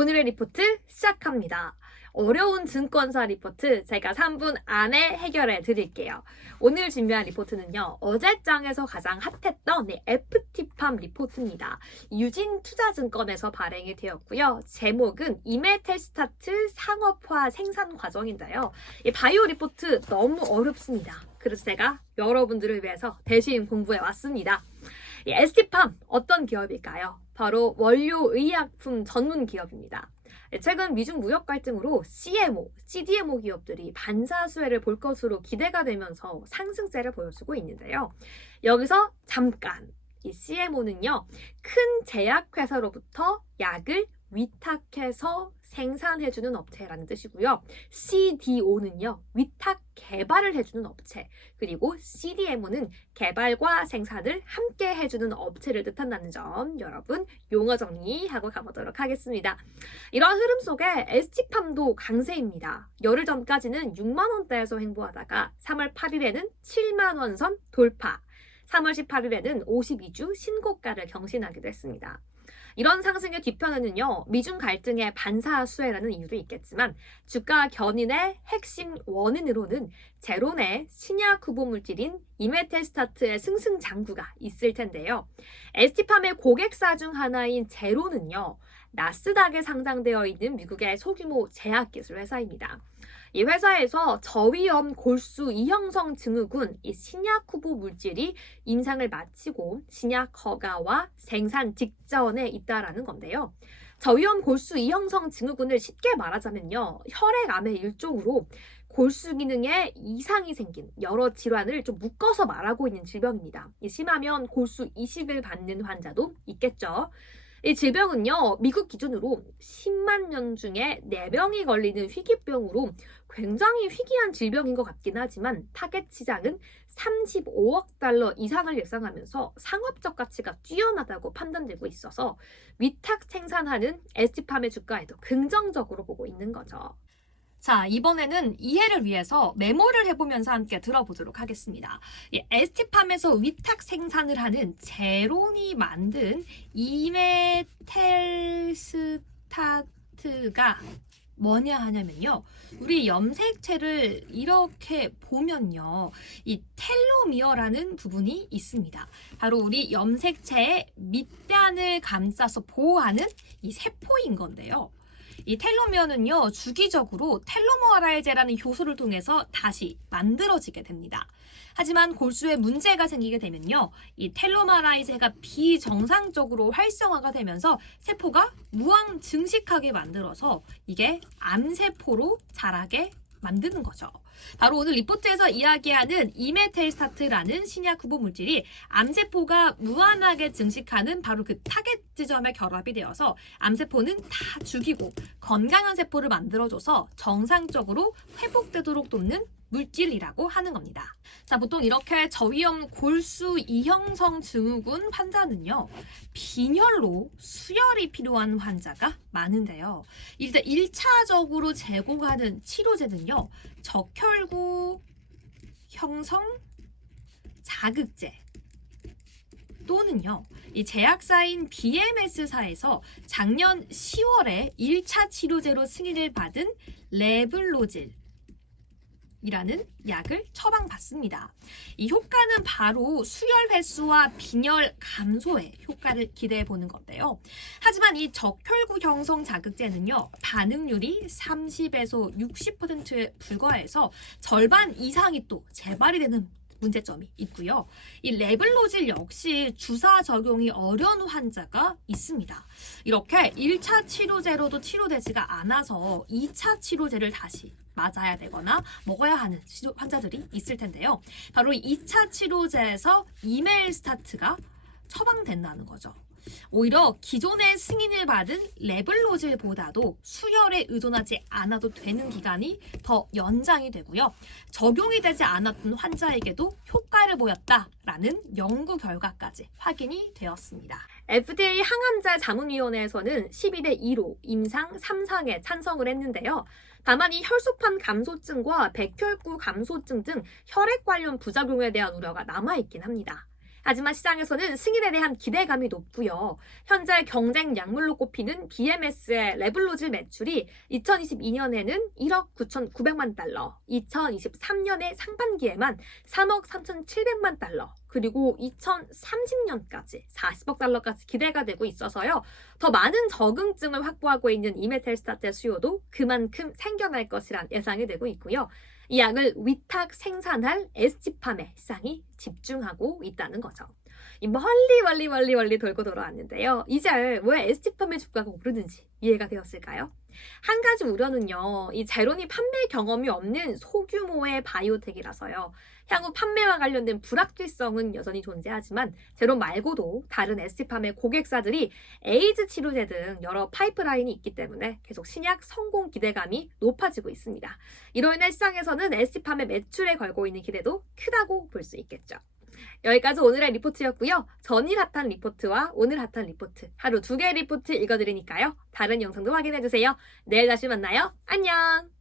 오늘의 리포트 시작합니다. 어려운 증권사 리포트 제가 3분 안에 해결해 드릴게요. 오늘 준비한 리포트는요. 어제 장에서 가장 핫했던 FT팜 리포트입니다. 유진투자증권에서 발행이 되었고요. 제목은 이메텔스타트 상업화 생산 과정인데요. 이 바이오 리포트 너무 어렵습니다. 그래서 제가 여러분들을 위해서 대신 공부해 왔습니다. 이 ST팜 어떤 기업일까요? 바로 원료의약품 전문 기업입니다. 최근 미중 무역 갈등으로 CMO, CDMO 기업들이 반사수혜를 볼 것으로 기대가 되면서 상승세를 보여주고 있는데요. 여기서 잠깐 이 CMO는요. 큰 제약회사로부터 약을 위탁해서 생산해주는 업체라는 뜻이고요. CDO는요. 위탁 개발을 해주는 업체, 그리고 CDMO는 개발과 생산을 함께 해주는 업체를 뜻한다는 점 여러분 용어 정리하고 가보도록 하겠습니다. 이런 흐름 속에 ST팜도 강세입니다. 열흘 전까지는 6만 원대에서 횡보하다가 3월 8일에는 7만 원 선 돌파, 3월 18일에는 52주 신고가를 경신하기도 했습니다. 이런 상승의 뒤편에는요. 미중 갈등의 반사수혜라는 이유도 있겠지만 주가 견인의 핵심 원인으로는 제론의 신약 후보 물질인 이메텔스타트의 승승장구가 있을 텐데요. ST팜의 고객사 중 하나인 제론은요. 나스닥에 상장되어 있는 미국의 소규모 제약기술 회사입니다. 이 회사에서 저위험 골수 이형성 증후군 이 신약 후보 물질이 임상을 마치고 신약 허가와 생산 직전에 있다라는 건데요. 저위험 골수 이형성 증후군을 쉽게 말하자면요. 혈액암의 일종으로 골수 기능에 이상이 생긴 여러 질환을 좀 묶어서 말하고 있는 질병입니다. 심하면 골수 이식을 받는 환자도 있겠죠. 이 질병은요, 미국 기준으로 10만 명 중에 4명이 걸리는 희귀병으로 굉장히 희귀한 질병인 것 같긴 하지만 타겟 시장은 35억 달러 이상을 예상하면서 상업적 가치가 뛰어나다고 판단되고 있어서 위탁 생산하는 ST팜의 주가에도 긍정적으로 보고 있는 거죠. 자, 이번에는 이해를 위해서 메모를 해보면서 함께 들어보도록 하겠습니다. 이 ST팜에서 위탁 생산을 하는 제론이 만든 이메텔스타트가 뭐냐 하냐면요. 우리 염색체를 이렇게 보면요. 이 텔로미어라는 부분이 있습니다. 바로 우리 염색체의 밑단을 감싸서 보호하는 이 세포인 건데요. 이 텔로미어는요, 주기적으로 텔로머라이제라는 효소를 통해서 다시 만들어지게 됩니다. 하지만 골수에 문제가 생기게 되면요, 이 텔로머라이제가 비정상적으로 활성화가 되면서 세포가 무항 증식하게 만들어서 이게 암세포로 자라게 만드는 거죠. 바로 오늘 리포트에서 이야기하는 이메텔스타트라는 신약 후보 물질이 암세포가 무한하게 증식하는 바로 그 타겟 지점에 결합이 되어서 암세포는 다 죽이고 건강한 세포를 만들어줘서 정상적으로 회복되도록 돕는 물질이라고 하는 겁니다. 자, 보통 이렇게 저위험 골수 이형성 증후군 환자는요, 빈혈로 수혈이 필요한 환자가 많은데요. 일단 1차적으로 제공하는 치료제는요, 적혈구 형성 자극제 또는요, 이 제약사인 BMS사에서 작년 10월에 1차 치료제로 승인을 받은 레블로질 이라는 약을 처방받습니다. 이 효과는 바로 수혈 횟수와 빈혈 감소에 효과를 기대해 보는 건데요. 하지만 이 적혈구 형성 자극제는요, 반응률이 30에서 60%에 불과해서 절반 이상이 또 재발이 되는 문제점이 있고요. 이 레블로질 역시 주사 적용이 어려운 환자가 있습니다. 이렇게 1차 치료제로도 치료되지가 않아서 2차 치료제를 다시 맞아야 되거나 먹어야 하는 환자들이 있을 텐데요. 바로 2차 치료제에서 이멜스타트가 처방된다는 거죠. 오히려 기존의 승인을 받은 레블로질보다도 수혈에 의존하지 않아도 되는 기간이 더 연장이 되고요. 적용이 되지 않았던 환자에게도 효과를 보였다라는 연구 결과까지 확인이 되었습니다. FDA 항암제 자문위원회에서는 12대 2로 임상 3상에 찬성을 했는데요. 다만 이 혈소판 감소증과 백혈구 감소증 등 혈액 관련 부작용에 대한 우려가 남아있긴 합니다. 하지만 시장에서는 승인에 대한 기대감이 높고요. 현재 경쟁 약물로 꼽히는 BMS의 레블로질 매출이 2022년에는 1억 9,900만 달러, 2023년의 상반기에만 3억 3,700만 달러, 그리고 2030년까지 40억 달러까지 기대가 되고 있어서요. 더 많은 적응증을 확보하고 있는 이메텔스타트의 수요도 그만큼 생겨날 것이란 예상이 되고 있고요. 이 약을 위탁 생산할 ST팜에 시장이 집중하고 있다는 거죠. 멀리 돌고 돌아왔는데요. 이제 왜 ST팜의 주가가 오르는지 이해가 되었을까요? 한 가지 우려는요, 이 제로니 판매 경험이 없는 소규모의 바이오텍이라서요. 향후 판매와 관련된 불확실성은 여전히 존재하지만 제로 말고도 다른 ST팜의 고객사들이 에이즈 치료제 등 여러 파이프라인이 있기 때문에 계속 신약 성공 기대감이 높아지고 있습니다. 이로 인해 시장에서는 ST팜의 매출에 걸고 있는 기대도 크다고 볼 수 있겠죠. 여기까지 오늘의 리포트였고요. 전일 핫한 리포트와 오늘 핫한 리포트 하루 2개의 리포트 읽어드리니까요. 다른 영상도 확인해주세요. 내일 다시 만나요. 안녕!